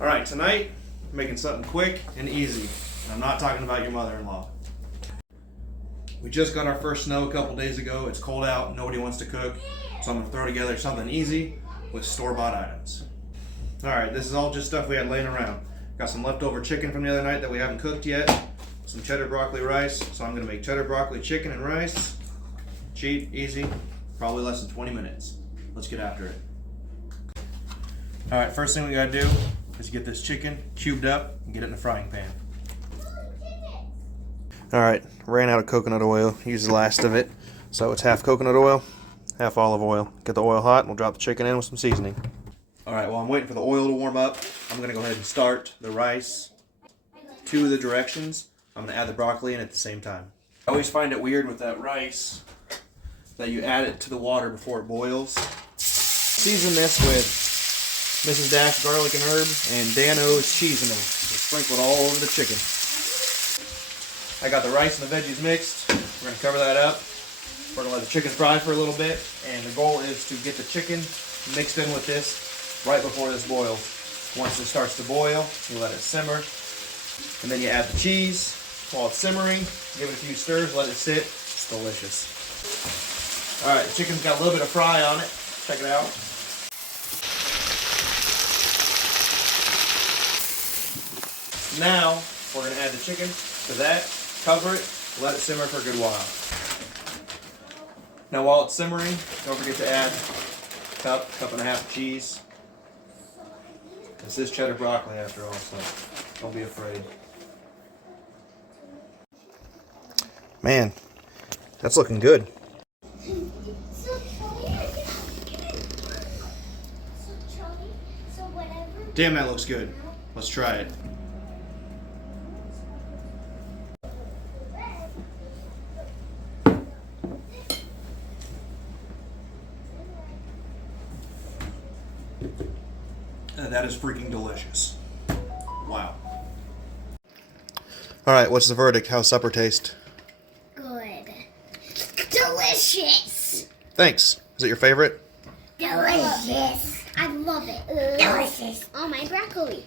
Alright, tonight, I'm making something quick and easy. And I'm not talking about your mother-in-law. We just got our first snow a couple days ago. It's cold out, nobody wants to cook. So I'm gonna throw together something easy with store-bought items. Alright, this is all just stuff we had laying around. Got some leftover chicken from the other night that we haven't cooked yet. Some cheddar broccoli rice. So I'm gonna make cheddar broccoli chicken and rice. Cheap, easy, probably less than 20 minutes. Let's get after it. Alright, first thing we gotta do is get this chicken cubed up and get it in the frying pan. Alright, ran out of coconut oil, used the last of it. So it's half coconut oil, half olive oil. Get the oil hot and we'll drop the chicken in with some seasoning. Alright, while I'm waiting for the oil to warm up, I'm going to go ahead and start the rice. Two of the directions, I'm going to add the broccoli in at the same time. I always find it weird with that rice that you add it to the water before it boils. Season this with Mrs. Dash garlic and herb and Dan-O's seasoning. Just sprinkle it all over the chicken. I got the rice and the veggies mixed. We're going to cover that up. We're going to let the chicken fry for a little bit. And the goal is to get the chicken mixed in with this right before this boils. Once it starts to boil, you let it simmer. And then you add the cheese while it's simmering. Give it a few stirs, let it sit. It's delicious. Alright, the chicken's got a little bit of fry on it. Check it out. Now, we're going to add the chicken to that, cover it, let it simmer for a good while. Now while it's simmering, don't forget to add a cup and a half of cheese. This is cheddar broccoli after all, so don't be afraid. Man, that's looking good. Damn, that looks good. Let's try it. That is freaking delicious. Wow. Alright, what's the verdict? How's supper taste? Good. Delicious! Thanks. Is it your favorite? Delicious. I love it. Delicious. Oh, my broccoli.